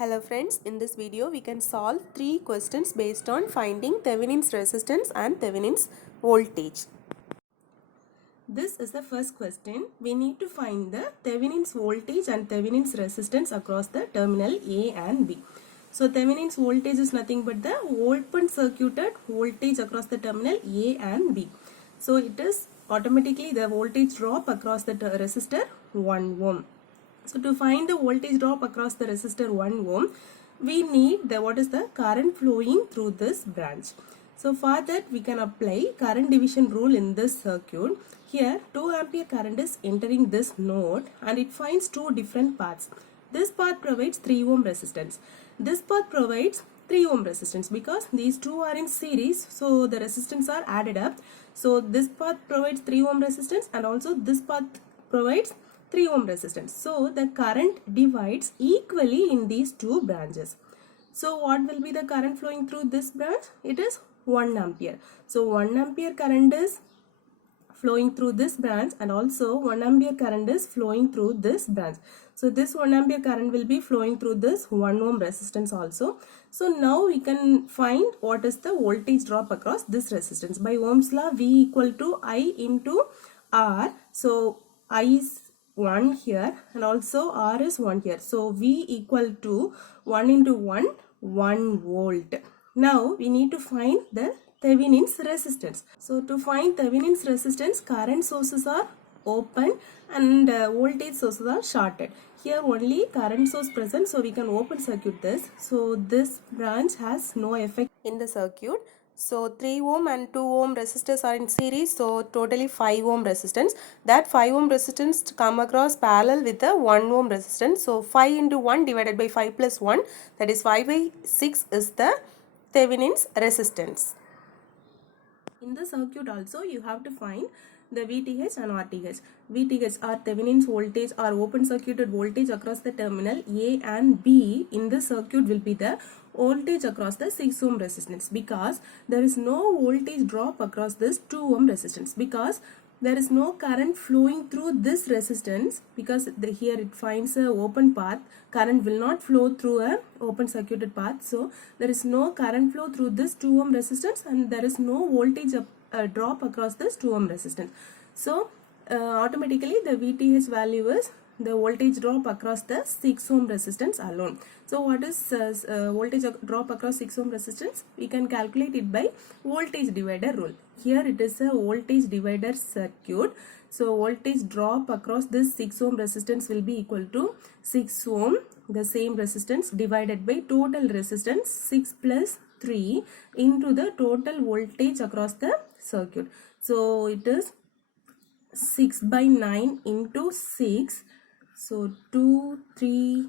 Hello friends, in this video we can solve 3 questions based on finding Thevenin's resistance and Thevenin's voltage. This is the first question. We need to find the Thevenin's voltage and Thevenin's resistance across the terminal A and B. So Thevenin's voltage is nothing but the open circuited voltage across the terminal A and B. So it is automatically the voltage drop across the resistor 1 ohm. So to find the voltage drop across the resistor 1 ohm, we need what is the current flowing through this branch. So for that we can apply current division rule in this circuit. Here 2 ampere current is entering this node and it finds two different paths. This path provides 3 ohm resistance. This path provides 3 ohm resistance because these two are in series, so the resistance are added up. So this path provides 3 ohm resistance and also this path provides 3 ohm resistance. So the current divides equally in these two branches. So what will be the current flowing through this branch? It is 1 ampere. So 1 ampere current is flowing through this branch and also 1 ampere current is flowing through this branch. So this 1 ampere current will be flowing through this 1 ohm resistance also. So now we can find what is the voltage drop across this resistance. By Ohm's law, V equal to I into R. So I is 1 here and also R is 1 here. So V equal to 1 into 1, 1 volt. Now we need to find the Thevenin's resistance. So to find Thevenin's resistance, current sources are open and voltage sources are shorted. Here only current source present, so we can open circuit this. So this branch has no effect in the circuit. So 3 ohm and 2 ohm resistors are in series, so totally 5 ohm resistance. That 5 ohm resistance come across parallel with the 1 ohm resistance. So 5 into 1 divided by 5 plus 1, that is 5 by 6 is the Thevenin's resistance. In the circuit also you have to find the VTH and RTH. VTH are Thevenin's voltage or open circuited voltage across the terminal A and B. In this circuit will be the voltage across the 6 ohm resistance because there is no voltage drop across this 2 ohm resistance because there is no current flowing through this resistance because here it finds a open path. Current will not flow through a open circuited path. So there is no current flow through this 2 ohm resistance and there is no voltage drop across this 2 ohm resistance. So automatically the VTH value is the voltage drop across the 6 ohm resistance alone. So what is voltage drop across 6 ohm resistance? We can calculate it by voltage divider rule. Here it is a voltage divider circuit. So voltage drop across this 6 ohm resistance will be equal to 6 ohm, the same resistance, divided by total resistance 6 plus 3 into the total voltage across the circuit. So it is 6 by 9 into 6. So 2, 3,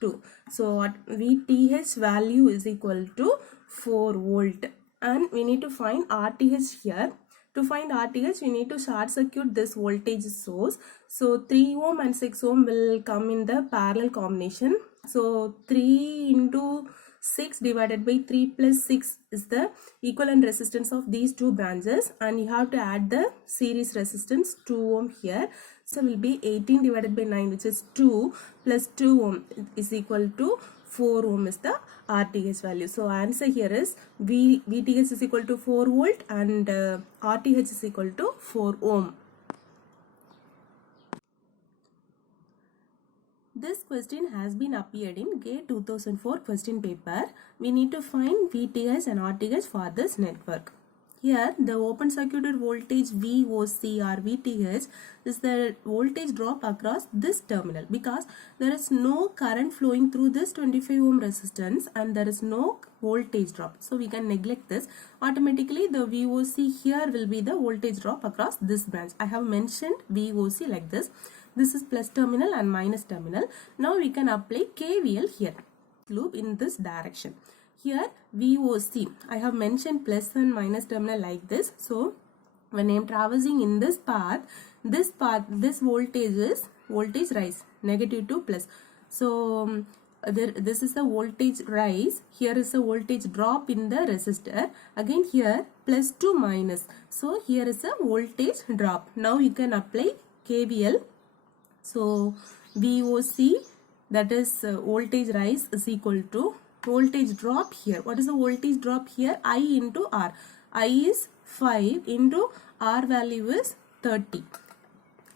2. So what VTH value is equal to 4 volt. And we need to find RTH here. To find RTH, we need to short circuit this voltage source. So 3 ohm and 6 ohm will come in the parallel combination. So 3 into 6 divided by 3 plus 6 is the equivalent resistance of these two branches, and you have to add the series resistance 2 ohm here. So will be 18 divided by 9, which is 2 plus 2 ohm is equal to 4 ohm is the RTH value. So answer here is VTH is equal to 4 volt and RTH is equal to 4 ohm. This question has been appeared in GATE 2004 question paper. We need to find VTH and RTH for this network. Here the open circuited voltage VOC or VTH is the voltage drop across this terminal because there is no current flowing through this 25 ohm resistance and there is no voltage drop. So we can neglect this. Automatically the VOC here will be the voltage drop across this branch. I have mentioned VOC like this. This is plus terminal and minus terminal. Now we can apply KVL here. Loop in this direction. Here VOC, I have mentioned plus and minus terminal like this. So when I am traversing in this path, this voltage is voltage rise, negative to plus. So this is the voltage rise. Here is a voltage drop in the resistor. Again here plus to minus. So here is a voltage drop. Now you can apply KVL. So VOC that is voltage rise is equal to voltage drop here. What is the voltage drop here? I into R. I is 5 into R value is 30.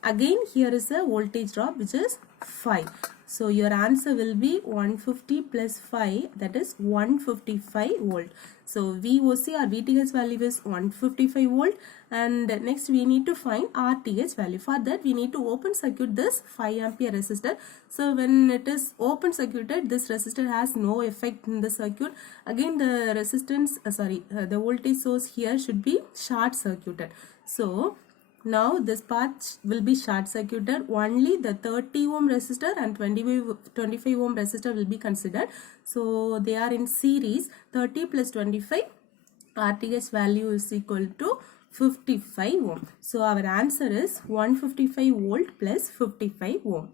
Again here is a voltage drop which is 5. So your answer will be 150 plus 5, that is 155 volt. So VOC or VTH value is 155 volt, and next we need to find RTH value. For that we need to open circuit this 5 ampere resistor. So when it is open circuited, this resistor has no effect in the circuit. Again the resistance the voltage source here should be short circuited. So now this part will be short circuited. Only the 30 ohm resistor and 25 ohm resistor will be considered. So they are in series. 30 plus 25, RTH value is equal to 55 ohm. So our answer is 155 volt plus 55 ohm.